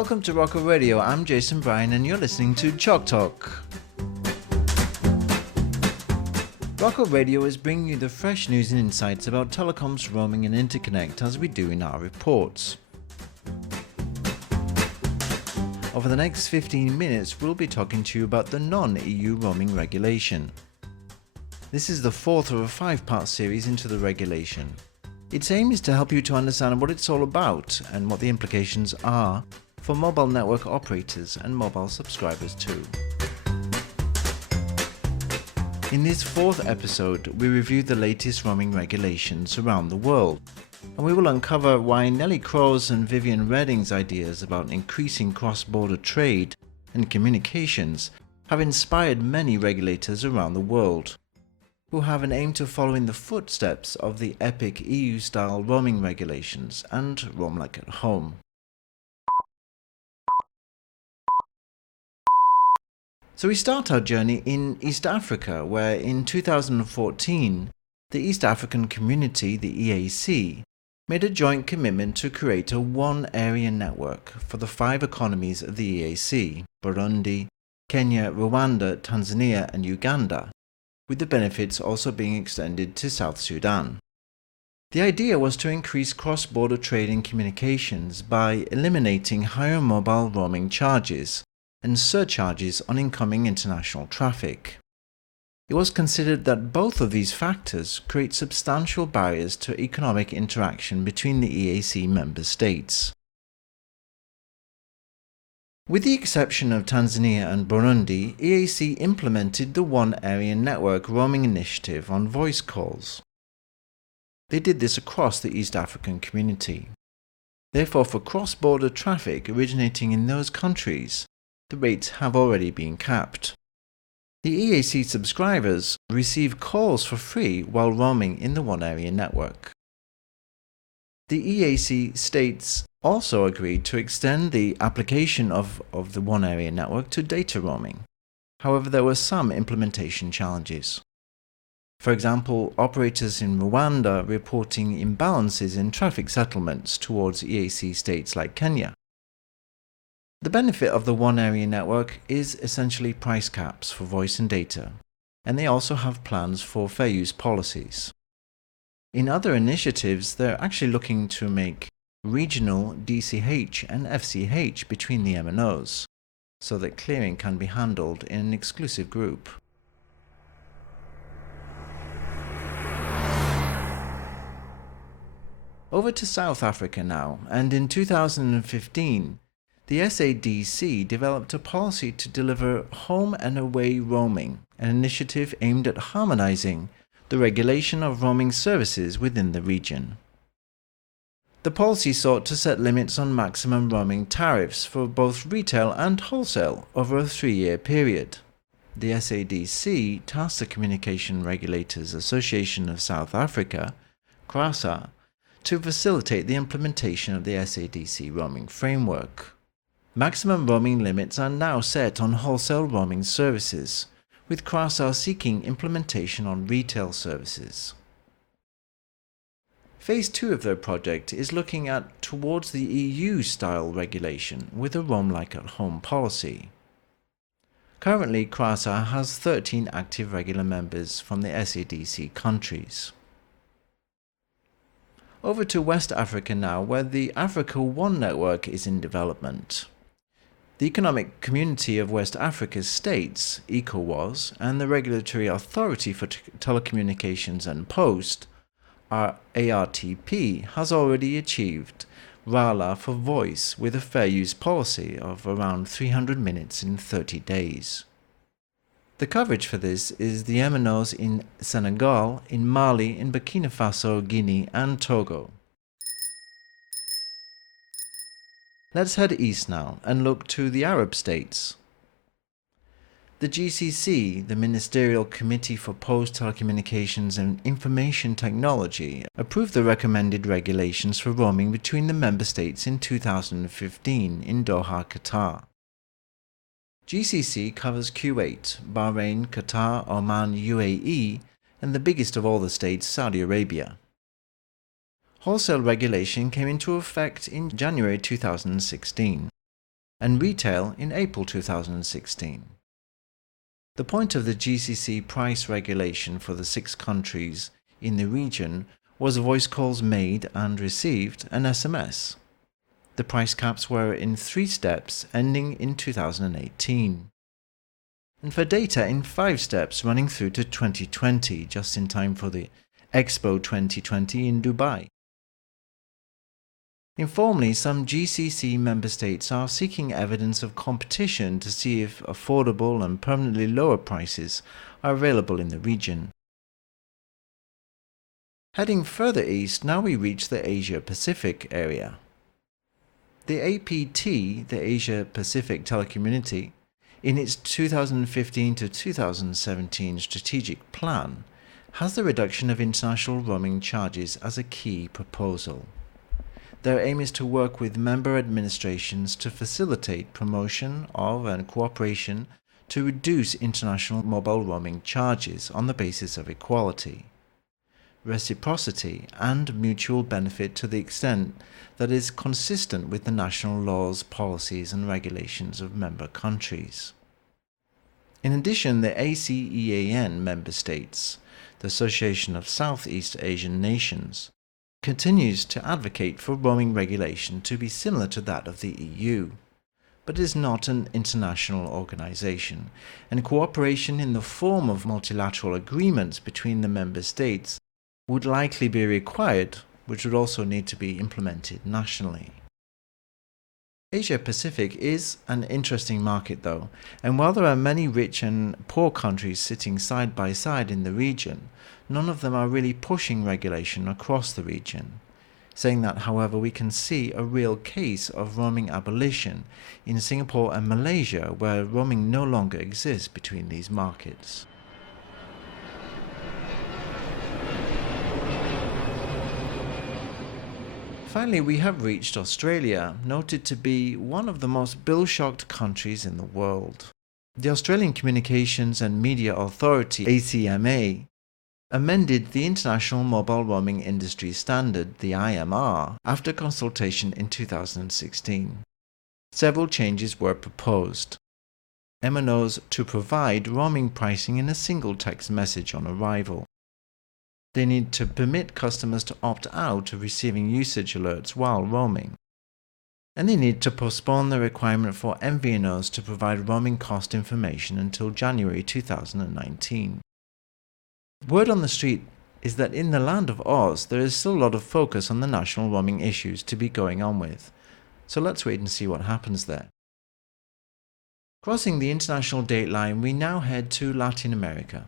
Welcome to Rocco Radio. I'm Jason Bryan and you're listening to Chalk Talk. Rocco Radio is bringing you the fresh news and insights about telecoms, roaming and interconnect as we do in our reports. Over the next 15 minutes, we'll be talking to you about the non-EU roaming regulation. This is the fourth of a 5-part series into the regulation. Its aim is to help you to understand what it's all about and what the implications are for mobile network operators and mobile subscribers too. In this fourth episode, we review the latest roaming regulations around the world, and we will uncover why Nelly Crow's and Viviane Reding's ideas about increasing cross-border trade and communications have inspired many regulators around the world, who have an aim to follow in the footsteps of the epic EU-style roaming regulations and roam like at home. So we start our journey in East Africa, where in 2014, the East African Community, the EAC, made a joint commitment to create a one-area network for the 5 economies of the EAC, Burundi, Kenya, Rwanda, Tanzania and Uganda, with the benefits also being extended to South Sudan. The idea was to increase cross-border trade and communications by eliminating higher mobile roaming charges and surcharges on incoming international traffic. It was considered that both of these factors create substantial barriers to economic interaction between the EAC member states. With the exception of Tanzania and Burundi, EAC implemented the One Area Network roaming initiative on voice calls. They did this across the East African Community. Therefore, for cross-border traffic originating in those countries, the rates have already been capped. The EAC subscribers receive calls for free while roaming in the One Area Network. The EAC states also agreed to extend the application of the One Area Network to data roaming. However, there were some implementation challenges. For example, operators in Rwanda reporting imbalances in traffic settlements towards EAC states like Kenya. The benefit of the One Area Network is essentially price caps for voice and data, and they also have plans for fair use policies. In other initiatives, they're actually looking to make regional DCH and FCH between the MNOs, so that clearing can be handled in an exclusive group. Over to South Africa now, and in 2015, the SADC developed a policy to deliver home and away roaming, an initiative aimed at harmonizing the regulation of roaming services within the region. The policy sought to set limits on maximum roaming tariffs for both retail and wholesale over a 3-year period. The SADC tasked the Communication Regulators Association of South Africa, CRASA, to facilitate the implementation of the SADC roaming framework. Maximum roaming limits are now set on wholesale roaming services, with CRASA seeking implementation on retail services. Phase 2 of their project is looking towards the EU-style regulation with a roam like at home policy. Currently, CRASA has 13 active regular members from the SADC countries. Over to West Africa now, where the Africa One network is in development. The Economic Community of West Africa's states, ECOWAS, and the Regulatory Authority for Telecommunications and Post, ARTP, has already achieved RALA for voice with a fair use policy of around 300 minutes in 30 days. The coverage for this is the MNOs in Senegal, in Mali, in Burkina Faso, Guinea, and Togo. Let's head east now and look to the Arab states. The GCC, the Ministerial Committee for Post, Telecommunications and Information Technology, approved the recommended regulations for roaming between the member states in 2015 in Doha, Qatar. GCC covers Kuwait, Bahrain, Qatar, Oman, UAE, and the biggest of all the states, Saudi Arabia. Wholesale regulation came into effect in January 2016. and retail in April 2016. The point of the GCC price regulation for the 6 countries in the region was voice calls made and received and SMS. The price caps were in 3 steps ending in 2018. And for data in 5 steps running through to 2020, just in time for the Expo 2020 in Dubai. Informally, some GCC member states are seeking evidence of competition to see if affordable and permanently lower prices are available in the region. Heading further east, now we reach the Asia-Pacific area. The APT, the Asia-Pacific Telecommunity, in its 2015 to 2017 strategic plan, has the reduction of international roaming charges as a key proposal. Their aim is to work with member administrations to facilitate promotion of and cooperation to reduce international mobile roaming charges on the basis of equality, reciprocity, and mutual benefit to the extent that is consistent with the national laws, policies, and regulations of member countries. In addition, the ASEAN member states, the Association of Southeast Asian Nations, continues to advocate for roaming regulation to be similar to that of the EU, but is not an international organization, and cooperation in the form of multilateral agreements between the member states would likely be required, which would also need to be implemented nationally. Asia-Pacific is an interesting market though, and while there are many rich and poor countries sitting side by side in the region, none of them are really pushing regulation across the region. Saying that, however, we can see a real case of roaming abolition in Singapore and Malaysia, where roaming no longer exists between these markets. Finally, we have reached Australia, noted to be one of the most bill-shocked countries in the world. The Australian Communications and Media Authority, ACMA, amended the International Mobile Roaming Industry Standard, the IMR, after consultation in 2016. Several changes were proposed. MNOs to provide roaming pricing in a single text message on arrival. They need to permit customers to opt out of receiving usage alerts while roaming. And they need to postpone the requirement for MVNOs to provide roaming cost information until January 2019. Word on the street is that in the land of Oz, there is still a lot of focus on the national roaming issues to be going on with. So let's wait and see what happens there. Crossing the international date line, we now head to Latin America.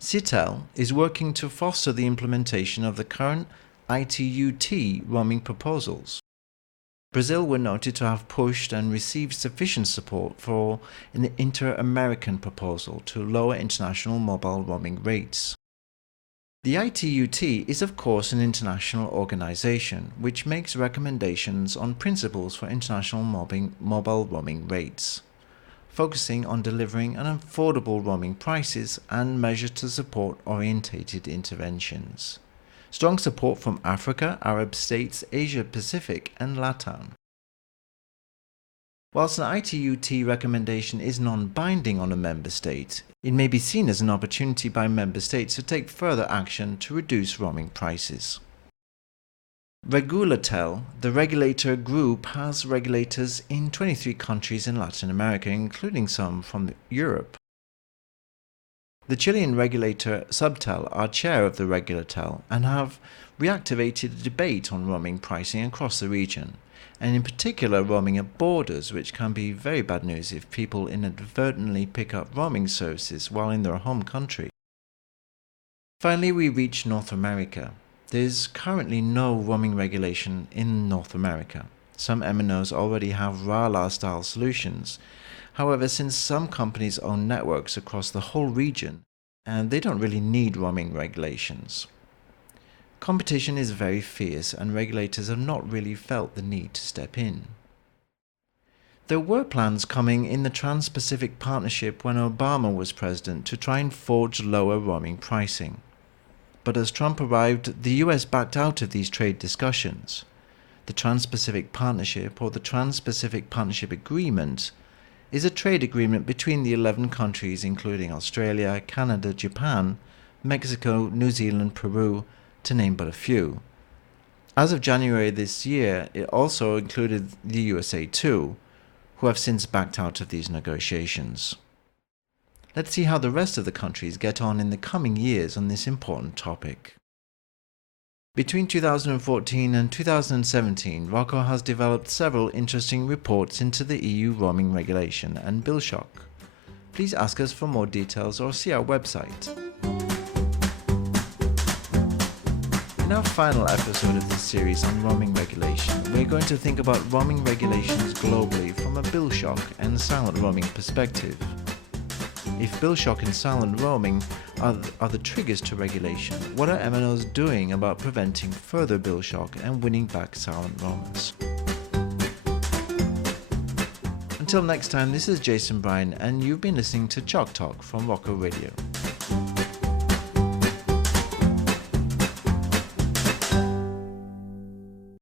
CITEL is working to foster the implementation of the current ITU-T roaming proposals. Brazil were noted to have pushed and received sufficient support for an inter-American proposal to lower international mobile roaming rates. The ITU-T is of course an international organization which makes recommendations on principles for international mobile roaming rates, focusing on delivering an affordable roaming prices and measures to support orientated interventions. Strong support from Africa, Arab states, Asia Pacific, and LATAM. Whilst an ITU-T recommendation is non-binding on a member state, it may be seen as an opportunity by member states to take further action to reduce roaming prices. Regulatel, the regulator group, has regulators in 23 countries in Latin America, including some from Europe. The Chilean regulator Subtel are chair of the Regulatel and have reactivated a debate on roaming pricing across the region, and in particular roaming at borders, which can be very bad news if people inadvertently pick up roaming services while in their home country. Finally, we reach North America. There is currently no roaming regulation in North America. Some MNOs already have RALA-style solutions. However, since some companies own networks across the whole region, and they don't really need roaming regulations. Competition is very fierce and regulators have not really felt the need to step in. There were plans coming in the Trans-Pacific Partnership when Obama was president to try and forge lower roaming pricing. But as Trump arrived, the US backed out of these trade discussions. The Trans-Pacific Partnership, or the Trans-Pacific Partnership Agreement, is a trade agreement between the 11 countries including Australia, Canada, Japan, Mexico, New Zealand, Peru, to name but a few. As of January this year, it also included the USA too, who have since backed out of these negotiations. Let's see how the rest of the countries get on in the coming years on this important topic. Between 2014 and 2017, ROCCO has developed several interesting reports into the EU roaming regulation and bill shock. Please ask us for more details or see our website. In our final episode of this series on roaming regulation, we're going to think about roaming regulations globally from a bill shock and silent roaming perspective. If bill shock and silent roaming are the triggers to regulation, what are MNOs doing about preventing further bill shock and winning back silent roamers? Until next time, this is Jason Bryan, and you've been listening to Chalk Talk from ROCCO Radio.